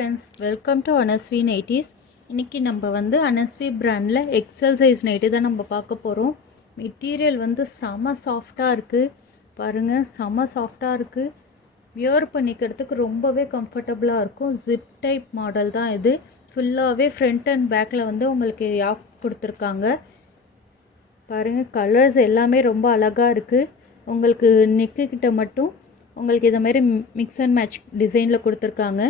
Friends, welcome to Anaswi nighties. இன்றைக்கி நம்ம வந்து அனஸ்வி பிராண்டில் எக்ஸல் சைஸ் நைட்டி தான் நம்ம பார்க்க போகிறோம். மெட்டீரியல் வந்து செம சாஃப்டாக இருக்குது. பாருங்கள், செம சாஃப்டாக இருக்குது. வியர் பண்ணிக்கிறதுக்கு ரொம்பவே கம்ஃபர்டபுளாக இருக்கும். ஜிப் டைப் மாடல் தான் இது. ஃபுல்லாகவே ஃப்ரண்ட் அண்ட் பேக்கில் வந்து உங்களுக்கு யாக் கொடுத்துருக்காங்க. பாருங்கள், கலர்ஸ் எல்லாமே ரொம்ப அழகாக இருக்குது. உங்களுக்கு நெக்கு கிட்ட மட்டும் உங்களுக்கு இதை மாதிரி மிக்ஸ் அண்ட் மேட்ச் டிசைனில் கொடுத்துருக்காங்க.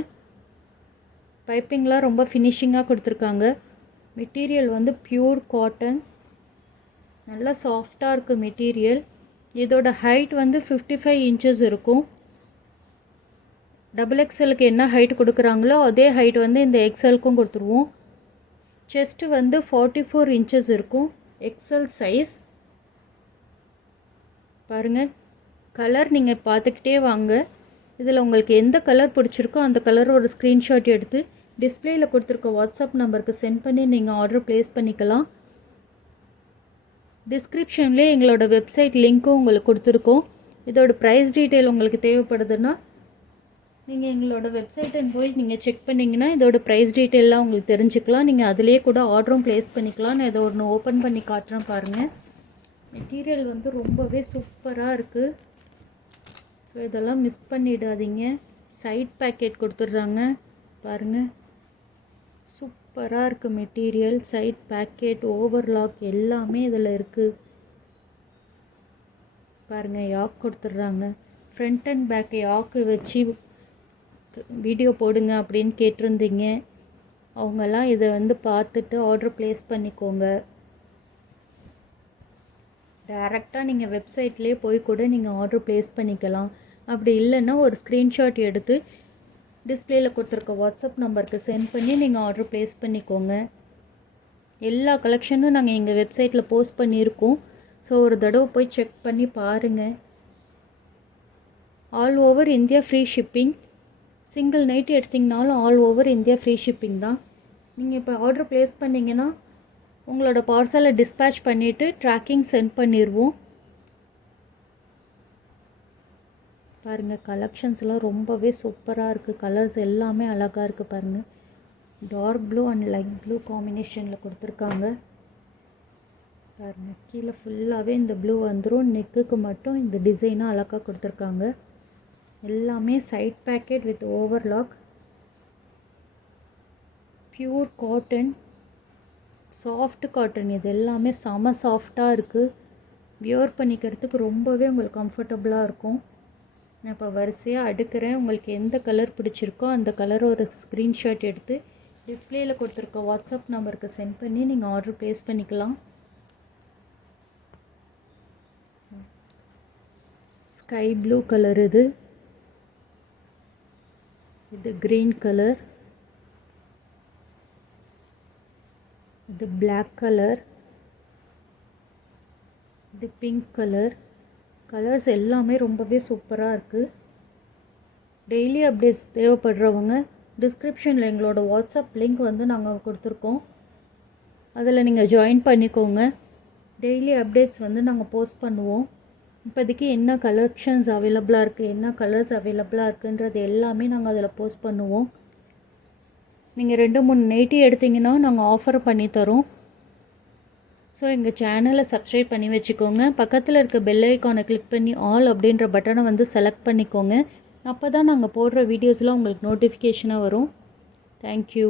பைப்பிங்லாம் ரொம்ப ஃபினிஷிங்காக கொடுத்துருக்காங்க. மெட்டீரியல் வந்து பியூர் காட்டன், நல்லா சாஃப்டாக இருக்குது மெட்டீரியல். இதோட ஹைட் வந்து 55 இன்ச்சஸ் இருக்கும். டபுள் எக்ஸலுக்கு என்ன ஹைட் கொடுக்குறாங்களோ அதே ஹைட் வந்து இந்த எக்ஸலுக்கும் கொடுத்துருவோம். செஸ்ட்டு வந்து 44 இன்ச்சஸ் இருக்கும், எக்ஸல் சைஸ். பாருங்கள், கலர் நீங்கள் பார்த்துக்கிட்டே வாங்க. இதில் உங்களுக்கு எந்த கலர் பிடிச்சிருக்கோ அந்த கலரோட ஸ்க்ரீன்ஷாட் எடுத்து டிஸ்பிளேயில் கொடுத்துருக்க வாட்ஸ்அப் நம்பருக்கு சென்ட் பண்ணி நீங்கள் ஆர்டர் ப்ளேஸ் பண்ணிக்கலாம். டிஸ்கிரிப்ஷன்லேயே எங்களோட வெப்சைட் லிங்க்கும் உங்களுக்கு கொடுத்துருக்கோம். இதோட ப்ரைஸ் டீட்டெயில் உங்களுக்கு தேவைப்படுதுன்னா நீங்கள் எங்களோட வெப்சைட்டை போய் நீங்கள் செக் பண்ணிங்கன்னா இதோட ப்ரைஸ் டீட்டெயிலாம் உங்களுக்கு தெரிஞ்சுக்கலாம். நீங்கள் அதிலே கூட ஆர்டரும் ப்ளேஸ் பண்ணிக்கலாம். நான் இதை ஒன்று ஓப்பன் பண்ணி காட்டுறேன் பாருங்கள். மெட்டீரியல் வந்து ரொம்பவே சூப்பராக இருக்குது. ஸோ இதெல்லாம் மிஸ் பண்ணிடாதீங்க. சைட் பேக்கெட் கொடுத்துட்றாங்க பாருங்கள், சூப்பராக இருக்குது மெட்டீரியல். சைட் பேக்கெட், ஓவர்லாக் எல்லாமே இதில் இருக்குது. பாருங்கள், யாக் கொடுத்துட்றாங்க. ஃப்ரண்ட் அண்ட் பேக் யாக்கு வச்சு வீடியோ போடுங்க அப்படின்னு கேட்டிருந்தீங்க. அவங்கெல்லாம் இதை வந்து பார்த்துட்டு ஆர்டர் ப்ளேஸ் பண்ணிக்கோங்க. டைரெக்டாக நீங்கள் வெப்சைட்லேயே போய் கூட நீங்கள் ஆர்டர் ப்ளேஸ் பண்ணிக்கலாம். அப்படி இல்லைன்னா ஒரு ஸ்க்ரீன்ஷாட் எடுத்து டிஸ்பிளேயில் கொடுத்துருக்க வாட்ஸ்அப் நம்பருக்கு சென்ட் பண்ணி நீங்கள் ஆர்டர் ப்ளேஸ் பண்ணிக்கோங்க. எல்லா கலெக்ஷனும் நாங்கள் எங்கள் வெப்சைட்டில் போஸ்ட் பண்ணியிருக்கோம். ஸோ ஒரு தடவை போய் செக் பண்ணி பாருங்கள். All over India free shipping. Single night எடுத்திங்கனாலும் all over India free shipping தான். நீங்கள் இப்போ ஆர்டர் ப்ளேஸ் பண்ணிங்கன்னா உங்களோட பார்சலை டிஸ்பேட்ச் பண்ணிவிட்டு ட்ராக்கிங் சென்ட் பண்ணிடுவோம். பாருங்கள், கலெக்ஷன்ஸ்லாம் ரொம்பவே சூப்பராக இருக்குது. கலர்ஸ் எல்லாமே அழகாக இருக்குது. பாருங்கள், dark blue and light blue காம்பினேஷனில் கொடுத்துருக்காங்க. பாருங்கள், கீழே ஃபுல்லாகவே இந்த ப்ளூ வந்துடும். நெக்குக்கு மட்டும் இந்த டிசைனாக அழகாக கொடுத்துருக்காங்க. எல்லாமே side pocket with overlock. Pure cotton, soft cotton. இது எல்லாமே செம சாஃப்டாக இருக்குது. வியர் பண்ணிக்கிறதுக்கு ரொம்பவே உங்களுக்கு கம்ஃபர்டபுளாக இருக்கும். நான் இப்போ வரிசையாக அடுக்கிறேன். உங்களுக்கு எந்த கலர் பிடிச்சிருக்கோ அந்த கலரை ஒரு ஸ்க்ரீன்ஷாட் எடுத்து டிஸ்பிளேயில் கொடுத்துருக்க வாட்ஸ்அப் நம்பருக்கு சென்ட் பண்ணி நீங்கள் ஆர்டர் ப்ளேஸ் பண்ணிக்கலாம். ஸ்கை ப்ளூ கலர் இது. இது க்ரீன் கலர். இது பிளாக் கலர். இது பிங்க் கலர். கலர்ஸ் எல்லாமே ரொம்பவே சூப்பராக இருக்குது. டெய்லி அப்டேட்ஸ் தேவைப்படுறவங்க டிஸ்கிரிப்ஷனில் எங்களோட வாட்ஸ்அப் லிங்க் வந்து நாங்கள் கொடுத்துருக்கோம். அதில் நீங்கள் ஜாயின் பண்ணிக்கோங்க. டெய்லி அப்டேட்ஸ் வந்து நாங்கள் போஸ்ட் பண்ணுவோம். இப்போதைக்கு என்ன கலெக்ஷன்ஸ் அவைலபிளாக இருக்குது, என்ன கலர்ஸ் அவைலபிளாக இருக்குன்றது எல்லாமே நாங்கள் அதில் போஸ்ட் பண்ணுவோம். நீங்கள் 2-3 நைட்டி எடுத்திங்கன்னா நாங்கள் ஆஃபர் பண்ணித்தரோம். ஸோ எங்கள் சேனலை சப்ஸ்கிரைப் பண்ணி வச்சுக்கோங்க. பக்கத்தில் இருக்க பெல் ஐக்கானை கிளிக் பண்ணி ஆல் அப்படின்ற பட்டனை வந்து செலக்ட் பண்ணிக்கோங்க. அப்போ தான் நாங்கள் போடுற வீடியோஸ்லாம் உங்களுக்கு நோட்டிஃபிகேஷனாக வரும். தேங்க்யூ.